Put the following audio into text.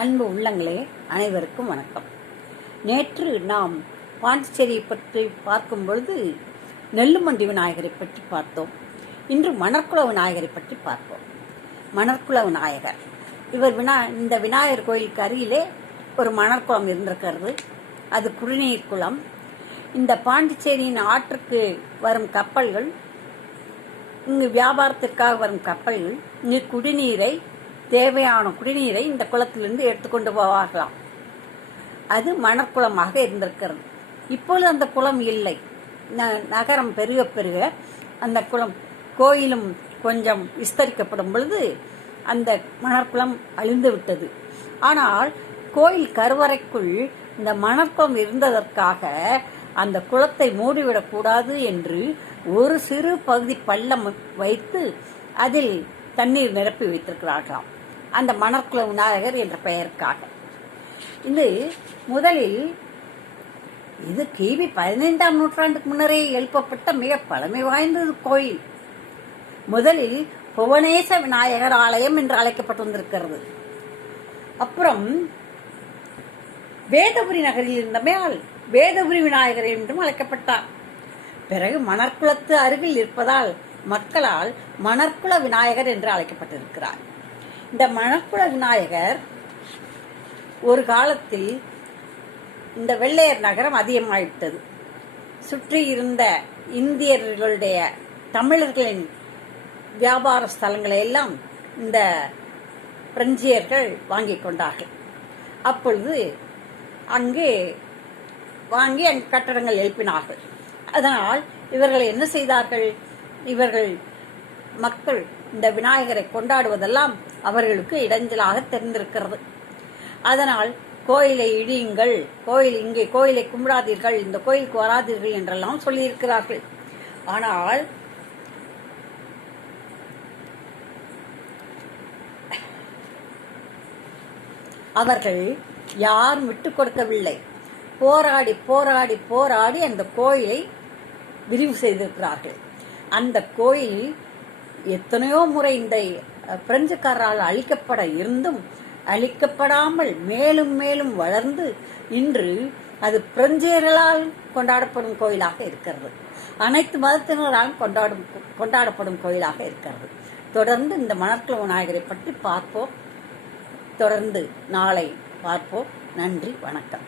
அன்பு உள்ளங்களே, அனைவருக்கும் வணக்கம். நேற்று நாம் பாண்டிச்சேரியை பற்றி பார்க்கும் பொழுது நெல்லுமண்டி விநாயகரை பற்றி பார்த்தோம். இன்று மணற்குள விநாயகரை பற்றி பார்ப்போம். மணற்குள விநாயகர் இவர் இந்த விநாயகர் கோயிலுக்கு அருகிலே ஒரு மணற்குளம் இருந்திருக்கிறது. அது குடிநீர் குளம். இந்த பாண்டிச்சேரியின் ஆற்றுக்கு வரும் கப்பல்கள், இங்கு வியாபாரத்திற்காக வரும் கப்பல்கள் இங்கு தேவையான குடிநீரை இந்த குளத்திலிருந்து எடுத்துக்கொண்டு போவார்களாம். அது மணற்குளமாக இருந்திருக்கிறது. இப்பொழுது அந்த குளம் இல்லை. நகரம் பெருக பெருக அந்த குளம், கோயிலும் கொஞ்சம் விஸ்தரிக்கப்படும் பொழுது அந்த மணற்குளம் அழிந்து விட்டது. ஆனால் கோயில் கருவறைக்குள் இந்த மணற்குளம் இருந்ததற்காக அந்த குளத்தை மூடிவிடக்கூடாது என்று ஒரு சிறு பகுதி பள்ளம் வைத்து அதில் தண்ணீர் நிரப்பி வைத்திருக்கிறார்களாம், அந்த மணற்குள விநாயகர் என்ற பெயருக்காக. முதலில் இது கிபி 15ஆம் நூற்றாண்டுக்கு முன்னரே எழுப்பப்பட்ட மிக பழமை வாய்ந்தது கோயில். முதலில் புவனேச விநாயகர் ஆலயம் என்று அழைக்கப்பட்டிருக்கிறது. அப்புறம் வேதபுரி நகரில் இருந்தமையால் வேதபுரி விநாயகர் என்றும் அழைக்கப்பட்டார். பிறகு மணற்குளத்து அருகில் இருப்பதால் மக்களால் மணற்குள விநாயகர் என்று அழைக்கப்பட்டிருக்கிறார். இந்த மணற்குள விநாயகர் ஒரு காலத்தில் இந்த வெள்ளையர் நகரம் அதிகமாகிவிட்டது. சுற்றி இருந்த இந்தியர்களுடைய, தமிழர்களின் வியாபார ஸ்தலங்களை எல்லாம் இந்த பிரெஞ்சியர்கள் வாங்கி கொண்டார்கள். அப்பொழுது அங்கு கட்டடங்கள் எழுப்பினார்கள். அதனால் இவர்கள் என்ன செய்தார்கள்? மக்கள் இந்த விநாயகரை கொண்டாடுவதெல்லாம் அவர்களுக்கு இடைஞ்சலாக தெரிந்திருக்கிறது. அதனால் கோயிலை இடியுங்கள், கோயிலை கும்பிடாதீர்கள், இந்த கோயிலுக்கு வராதீர்கள் என்றெல்லாம் சொல்லியிருக்கிறார்கள். ஆனால் அவர்கள் யாரும் விட்டுக் கொடுக்கவில்லை. போராடி போராடி போராடி அந்த கோயிலை விரிவு செய்திருக்கிறார்கள். அந்த கோயில் எத்தனையோ முறை இந்த பிரெஞ்சுக்காரரால் அழிக்கப்பட இருந்தும் அழிக்கப்படாமல் மேலும் மேலும் வளர்ந்து இன்று அது பிரெஞ்சியர்களால் கொண்டாடப்படும் கோயிலாக இருக்கிறது. அனைத்து மதத்தினரால் கொண்டாடப்படும் கோயிலாக இருக்கிறது. தொடர்ந்து இந்த மணற்குள விநாயகரை பற்றி பார்ப்போம். தொடர்ந்து நாளை பார்ப்போம். நன்றி, வணக்கம்.